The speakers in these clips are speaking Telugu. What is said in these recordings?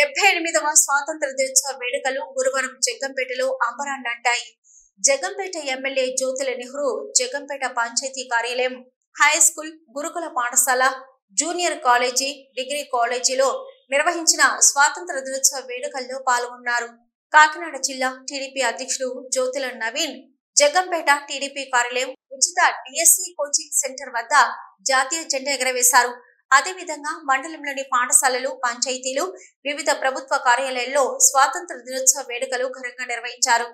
78వ స్వాతంత్ర దినోత్సవ వేడుకలు గురువారం జగ్గంపేటలో అంబరాన్నంటాయి. జగ్గంపేట ఎమ్మెల్యే జ్యోతుల నెహ్రూ జగ్గంపేట పంచాయతీ కార్యాలయం, హై స్కూల్, గురుకుల పాఠశాల, జూనియర్ కాలేజీ, డిగ్రీ కాలేజీలో నిర్వహించిన స్వాతంత్ర దినోత్సవ వేడుకల్లో పాల్గొన్నారు. కాకినాడ జిల్లా టీడీపీ అధ్యక్షుడు జ్యోతుల నవీన్ జగ్గంపేట టీడీపీ కార్యాలయం ఉచిత డిఎస్సి కోచింగ్ సెంటర్ వద్ద జాతీయ జెండా ఎగరవేశారు. అదేవిధంగా మండలంలోని పాఠశాలలు, పంచాయతీలు, వివిధ ప్రభుత్వ కార్యాలయాల్లో స్వాతంత్ర దినోత్సవ వేడుకలు ఘనంగా నిర్వహించారు.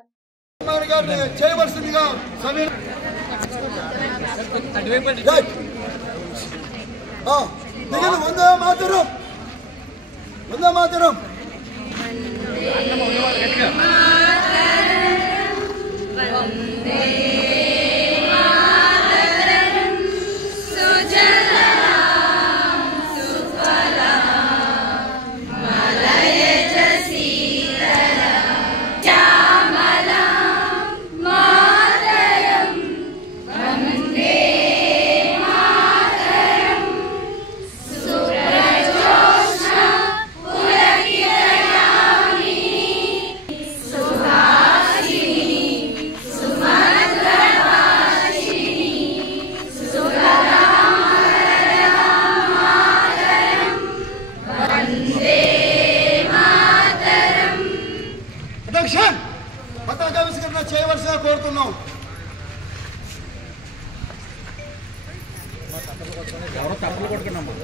పతాకావిష్కరణ చేయవలసిగా కోరుతున్నాం.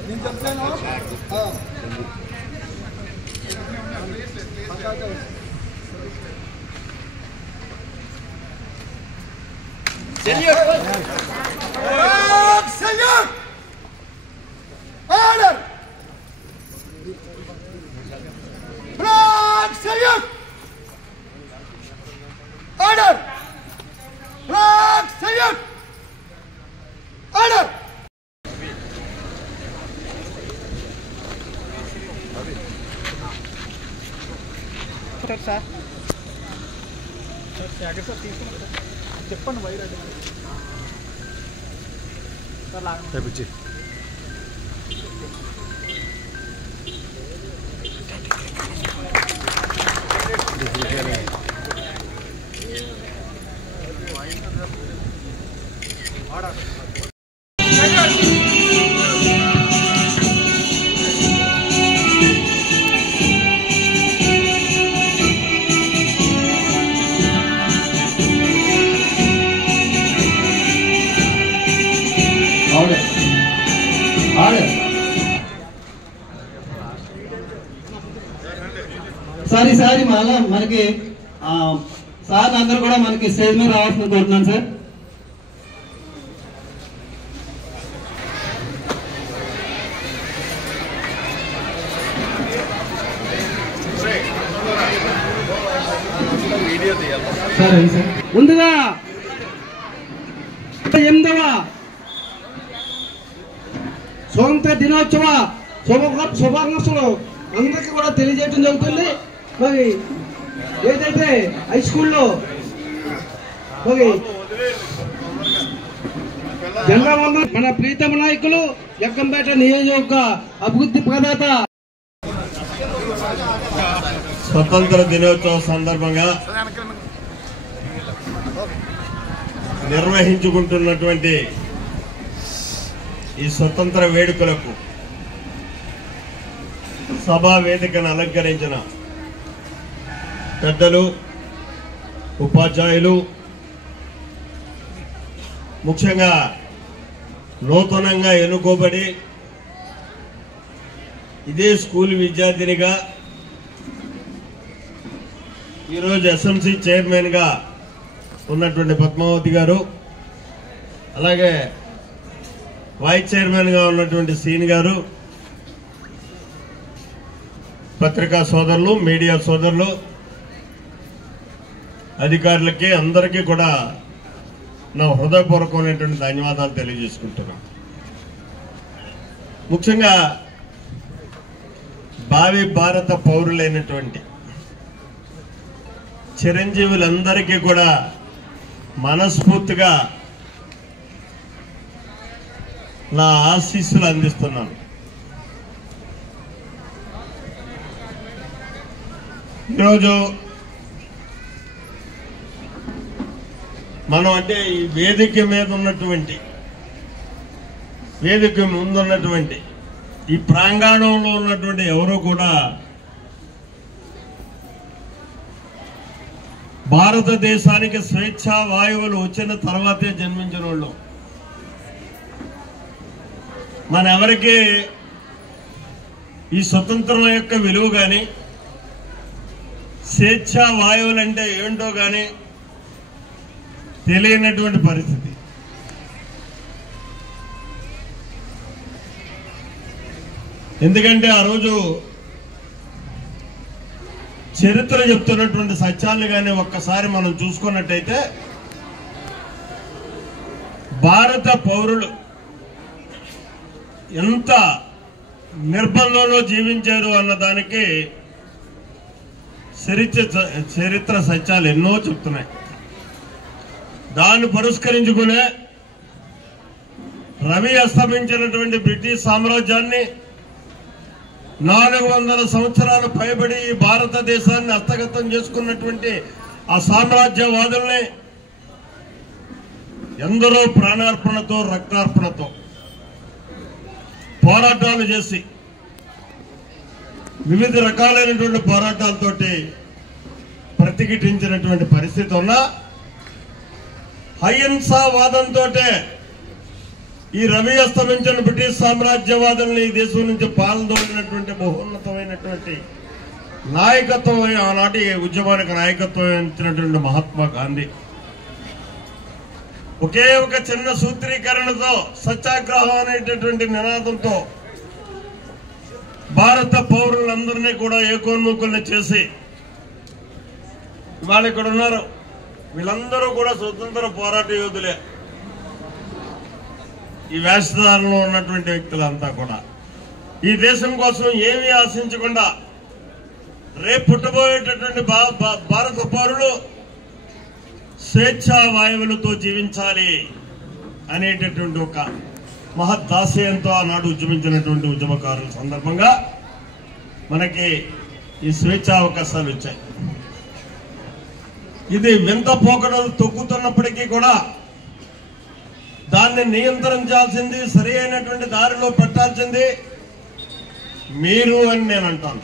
నేను చెప్తాను. చెప్పండి వైరాజ్ ఈసారి మళ్ళా మనకి సార్ అందరూ కూడా మనకి స్టేజ్ మీద రావాల్సింది కోరుతున్నాను సార్. ముందుగా 8వ స్వాతంత్ర దినోత్సవ శుభాకాంక్షలు అందరికీ కూడా తెలియజేయడం జరుగుతుంది. మరి ఏదైతే హై స్కూల్లో మరి జెండా వందనం మన ప్రీతమ నాయకులు జగ్గంపేట నియోజకవర్గ అభివృద్ధి ప్రదాత స్వతంత్ర దినోత్సవం సందర్భంగా నిర్వహించుకుంటున్నటువంటి ఈ స్వతంత్ర వేడుకలకు సభా వేదికను అలంకరించిన పెద్దలు, ఉపాధ్యాయులు, ముఖ్యంగా నూతనంగా ఎన్నుకోబడి ఇదే స్కూల్ విద్యార్థినిగా ఈరోజు ఎస్ఎంసీ చైర్మన్గా ఉన్నటువంటి పద్మావతి గారు, అలాగే వైస్ చైర్మన్గా ఉన్నటువంటి సీన్ గారు, పత్రికా సోదరులు, మీడియా సోదరులు, అధికారులకి అందరికీ కూడా నా హృదయపూర్వకమైనటువంటి ధన్యవాదాలు తెలియజేసుకుంటున్నాను. ముఖ్యంగా భావి భారత పౌరులైనటువంటి చిరంజీవులందరికీ కూడా మనస్ఫూర్తిగా నా ఆశీస్సులు అందిస్తున్నాను. ఈరోజు మనం అంటే ఈ వేదిక మీద ఉన్నటువంటి వేదిక ముందున్నటువంటి ఈ ప్రాంగణంలో ఉన్నటువంటి ఎవరు కూడా భారతదేశానికి స్వేచ్ఛా వాయువులు వచ్చిన తర్వాతే జన్మించిన వాళ్ళు. మన ఎవరికి ఈ స్వతంత్రం యొక్క విలువ కానీ స్వేచ్ఛా వాయువులు అంటే ఏంటో కానీ తెలియనటువంటి పరిస్థితి. ఎందుకంటే ఆ రోజు చరిత్ర చెప్తున్నటువంటి సత్యాలు కానీ ఒక్కసారి మనం చూసుకున్నట్టయితే భారత పౌరులు ఎంత నిర్బంధంలో జీవించారు అన్నదానికి చరిత్ర సత్యాలు ఎన్నో చెప్తున్నాయి. దాన్ని పురస్కరించుకునే రవి అస్తమించినటువంటి బ్రిటిష్ సామ్రాజ్యాన్ని 400 సంవత్సరాలు పైబడి ఈ భారతదేశాన్ని హస్తగతం చేసుకున్నటువంటి ఆ సామ్రాజ్యవాదుల్ని ఎందరో ప్రాణార్పణతో రక్తార్పణతో పోరాటాలు చేసి వివిధ రకాలైనటువంటి పోరాటాలతోటి ప్రతిఘటించినటువంటి పరిస్థితి ఉన్నా అహింసావాదంతో ఈ రవి అస్తమించిన బ్రిటిష్ సామ్రాజ్యవాదుల్ని ఈ దేశం నుంచి పాల్గొన్నటువంటి మహోన్నతమైనటువంటి నాయకత్వం ఆనాటి ఉద్యమానికి నాయకత్వం వహించినటువంటి మహాత్మా గాంధీ ఒకే ఒక చిన్న సూత్రీకరణతో సత్యాగ్రహం అనేటటువంటి నినాదంతో భారత పౌరులందరినీ కూడా ఏకోన్ముఖుల్ని చేసి ఇవాళ ఇక్కడ ఉన్నారు వీళ్ళందరూ కూడా స్వతంత్ర పోరాట యోధులే. ఈ వేషధారణలో ఉన్నటువంటి వ్యక్తులంతా కూడా ఈ దేశం కోసం ఏమీ ఆశించకుండా రేపు పుట్టబోయేటటువంటి భారత పౌరులు స్వేచ్ఛా వాయువులతో జీవించాలి అనేటటువంటి ఒక మహదాశయంతో ఆనాడు ఉద్యమించినటువంటి ఉద్యమకారుల సందర్భంగా మనకి ఈ స్వేచ్ఛా అవకాశాలు వచ్చాయి. ఇది వింత పోకడలు తొక్కుతున్నప్పటికీ కూడా దాన్ని నియంత్రించాల్సింది సరి అయినటువంటి దారిలో పెట్టాల్సింది మీరు అని నేను అంటాను.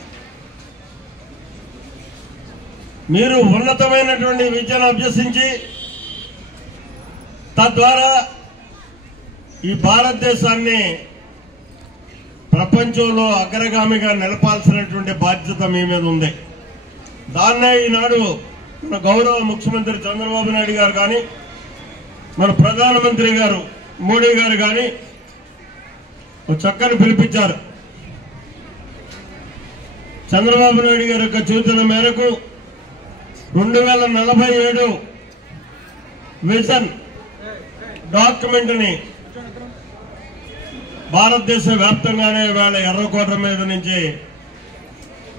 మీరు ఉన్నతమైనటువంటి విద్యను అభ్యసించి తద్వారా ఈ భారతదేశాన్ని ప్రపంచంలో అగ్రగామిగా నిలపాల్సినటువంటి బాధ్యత మీ మీద ఉంది. దాన్నే ఈనాడు మన గౌరవ ముఖ్యమంత్రి చంద్రబాబు నాయుడు గారు కానీ మన ప్రధానమంత్రి గారు మోడీ గారు కానీ ఒక చక్కని పిలిపించారు. చంద్రబాబు నాయుడు గారి యొక్క సూచన మేరకు 2047 విజన్ డాక్యుమెంట్ ని భారతదేశ వ్యాప్తంగానే వేళ ఎర్రకోట మీద నుంచి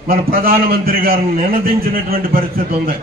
మన ప్రధానమంత్రి గారిని నినదించినటువంటి పరిస్థితి ఉంది.